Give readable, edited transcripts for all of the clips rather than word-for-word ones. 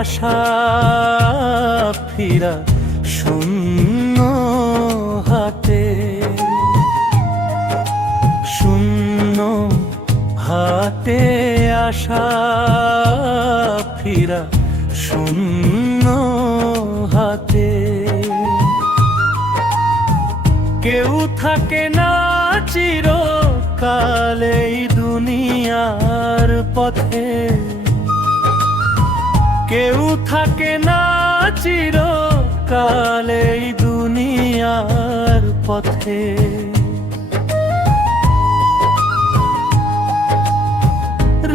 আশা ফিরা শূন্য হাতে, শূন্য হাতে আশা ফিরা শূন্য হাতে। কেউ থাকে না চিরকাল এই দুনিয়ার পথে, কেউ থাকে না চিরকাল এই দুনিয়ার পথে।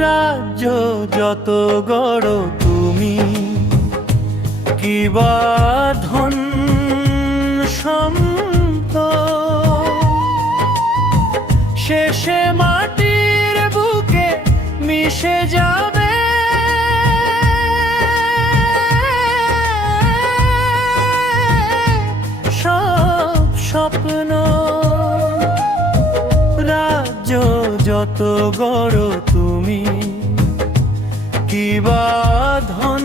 রাজ্য যত গড় তুমি, কি বা ধন সম্পদ, শেষে মাটির বুকে মিশে যাবে। সব স্বপ্ন, রাজ্য যত গড় তুমি, কি বা ধন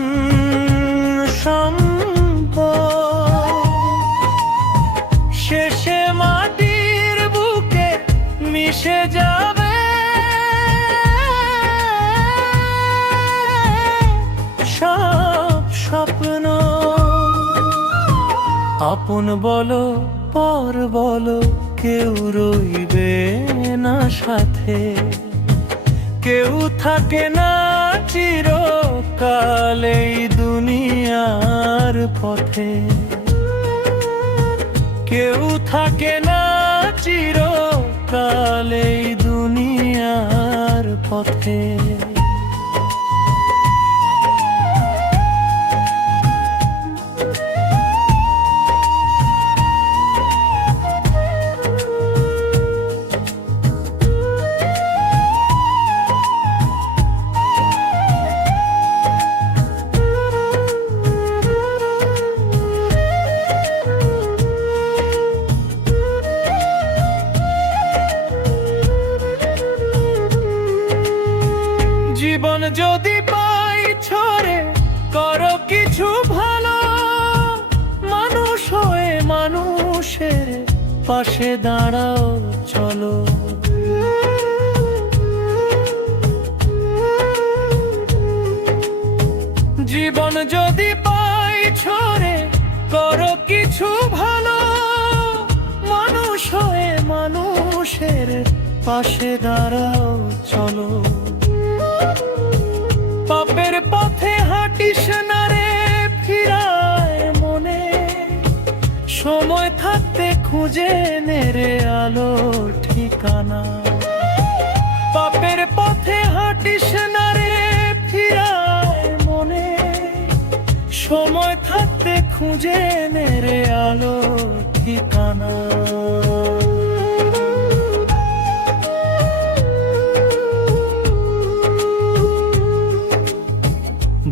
সম্পদ, শেষে মাটির বুকে মিশে যাবে। সব স্বপ্ন, আপন বলো পর বলো কেউ রইবে না সাথে, কেউ থাকে না চিরকাল এই দুনিয়ার পথে, কেউ থাকে না চিরকাল এই দুনিয়ার পথে। জীবন যদি পাই ছড়ে করো কিছু ভালো, মানুষ হয়ে মানুষের পাশে দাঁড়াও চলো। জীবন যদি পাই ছড়ে করো কিছু ভালো, মানুষ হয়ে মানুষের পাশে দাঁড়াও চলো। পাপের পথে হাঁটিস না রে ফিরায় মনে, সময় থাকতে খুঁজে নে রে আলোর ঠিকানা। পাপের পথে হাঁটিস না রে ফিরায় মনে, সময় থাকতে খুঁজে নে রে আলোর ঠিকানা।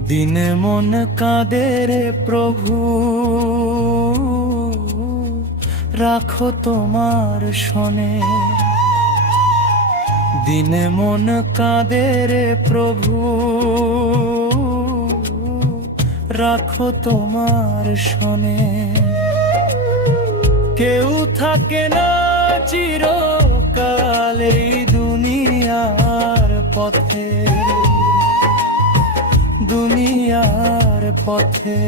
দিনে মন কাঁদে রে প্রভু, রাখো তোমার শোনে। দিনে মন কাঁদে রে প্রভু, রাখো তোমার শোনে। কেউ থাকে না চিরকাল এই দুনিয়ার পথে, দুনিয়ার পথে।